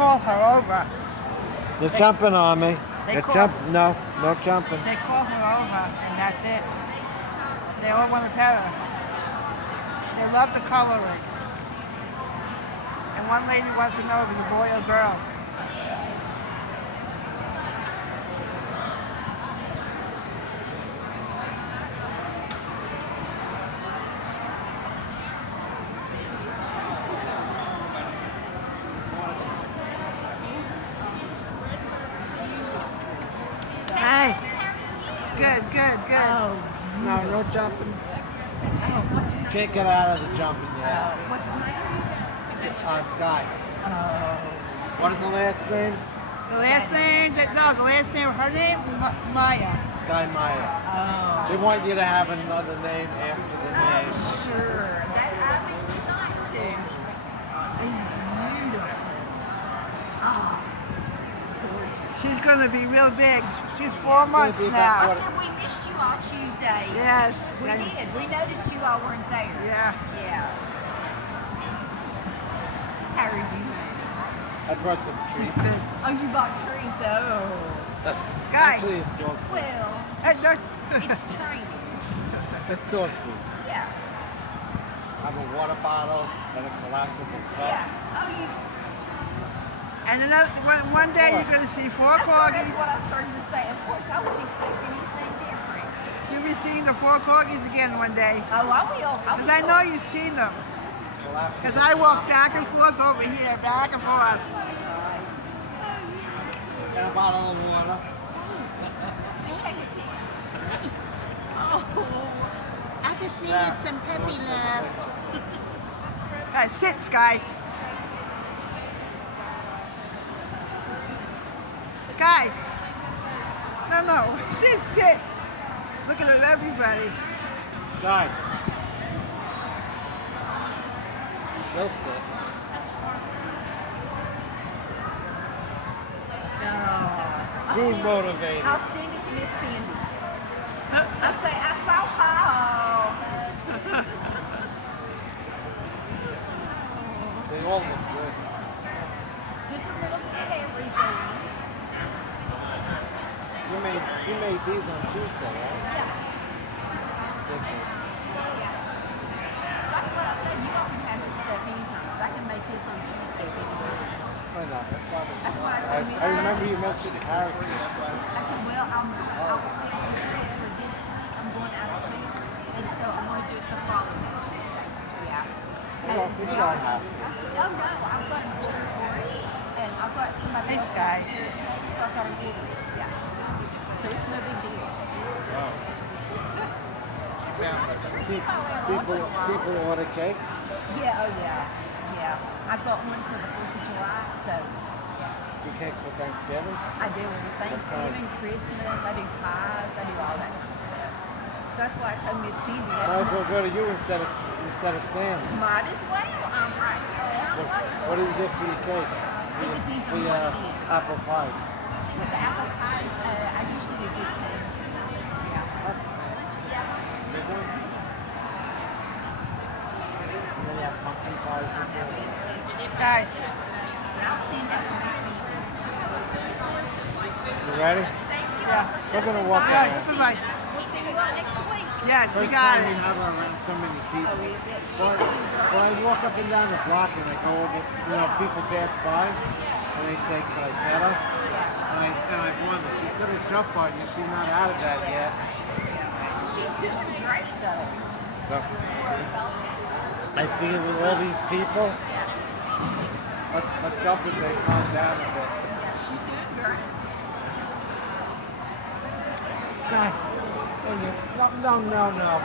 call her over. You're jumping on me. You're call- jumping. No, no jumping. They call her over, and that's it. They all want to pet her. They love the coloring. And one lady wants to know if it's a boy or girl. Hey. Good, good, good. Oh, No, no jumping. oh, what's his name? Can't get out of the jumping yet. What's his name? Sky. Oh. What is the last name? The last name, the last name, her name, Maya. Sky Maya. Oh. They want you to have another name after the name. Sure. That I mean, you like to. It's beautiful. Oh. She's gonna be real big. She's 4 months be now. I said we missed you all Tuesday. Yes. We did. We noticed you all weren't there. Yeah. Yeah. How are you doing? I brought some treats. Oh, you bought treats. Oh. Sky. Actually, it's dog food. Well, Hey, look. it's training. It's dog food. Yeah. I have a water bottle and a collapsible cup. Yeah. Oh, you. And another one day you're gonna see 4 That's corgis. what I started to say. Of course, I wouldn't expect anything different. You'll be seeing the 4 corgis again one day. Oh, I will. Cause I know you've seen them. Cause I walk back and forth over here, back and forth. And a bottle of water. Oh, I just needed some puppy love. All right, sit, Sky. Sky. No. Sit. Looking at everybody. Sky. She'll sit. Food motivated. I'll send it to Miss Cindy. I say, I saw Paul. They all look good. Just a little bit of everything. You made these on Tuesday, right? Yeah. Different. Yeah. So that's what I said. You all can have this stuff anytime. 'Cause I can make this on Tuesday. Why not? That's what I told Miss I remember you mentioned characters. I said, well, I'll plan it for this week. I'm going out of town. And so I'm going to do it the following week. Thanks to you. You don't have to. I said, no, I've got some stories. And I've got somebody Hey, else. Sky. So I've got to order it. Yeah. So it's no big deal. People order cakes. Yeah, oh yeah. I've got one for the 4th of July, so Do cakes for Thanksgiving. I do it for Thanksgiving, Christmas, I do pies, I do all that kind of stuff. So that's why I told Miss Cindy. Might as well go to you instead of Sam's. Might as well. I'm right. What do you get for your cake? It depends For on your what it is. apple pie. For the apple pies, I usually do good things. Yeah. Big one? And then you have pumpkin pies with it. Sky. I'll send that to Miss Cindy. You ready? Yeah. We're gonna walk All right, around. goodbye. We'll see you all next week. Yes, you First got time we it. have her around so many people. Oh, is it? She's Well, doing great. well, I walk up and down the block and I go over, people pass by and they say, can I pet her? And I wonder, she's gonna jump on you, she's not out of that yet. She's doing great, though. So, I figure with all these people, a jumping may calm down a bit. She's doing great. Sky, no.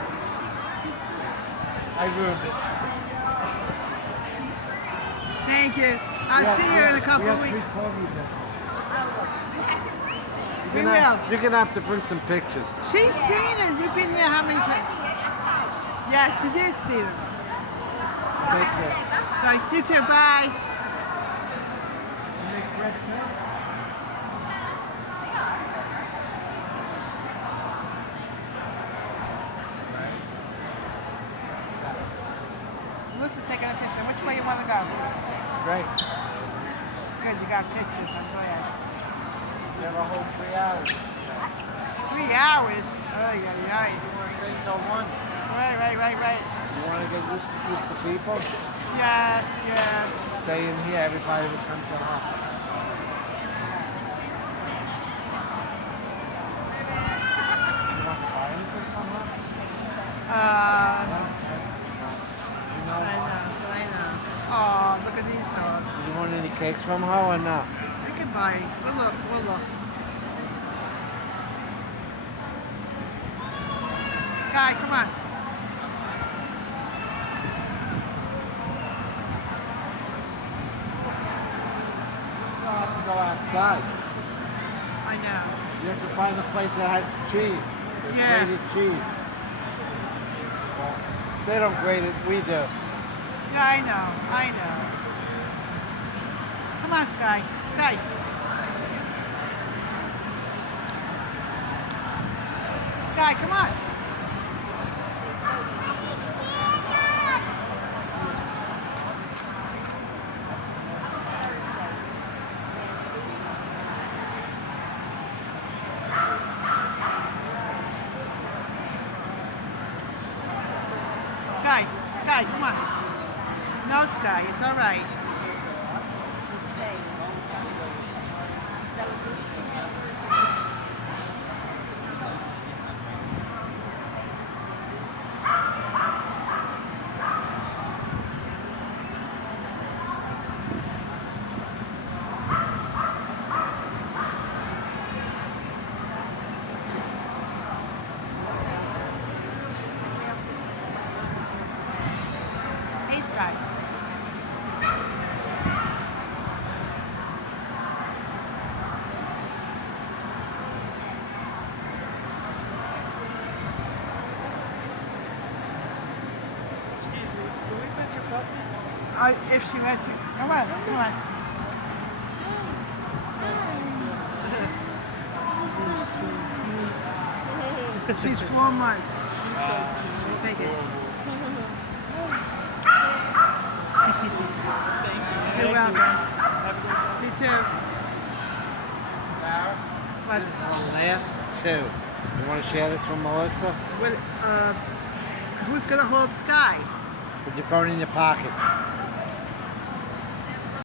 I ruined it. Thank you. I'll see you in a couple of weeks. We will. You're gonna have to bring some pictures. She's seen it. You've been here how many times? Yes, you did see it. Take care. Thanks. You too. Bye. Melissa's taking a picture. Which way you want to go? Straight. Good. good you got pictures. I'm glad. You have a whole 3 hours. 3 hours? Oh, yeah. Stay till 1. Right. You want to get used to people? Yes. Stay in here, everybody that comes to home. You want to buy anything from her? I know. Oh, look at these dogs. Do you want any cakes from her or not? We can buy. We'll look. Sky, come on. You don't have to go outside. I know. You have to find a place that has cheese. There's Yeah. grated cheese. Well, they don't grate it, we do. Yeah, I know. Come on, Sky. Sky, come on. Sky, come on. No, Sky, it's all right. Just stay. Hey, Sky. If she lets you. Come on. She's 4 months. She's so cute. Take it. You're welcome. You too. What? This is the last 2. You want to share this with Melissa? Who's gonna hold Sky? Put your phone in your pocket.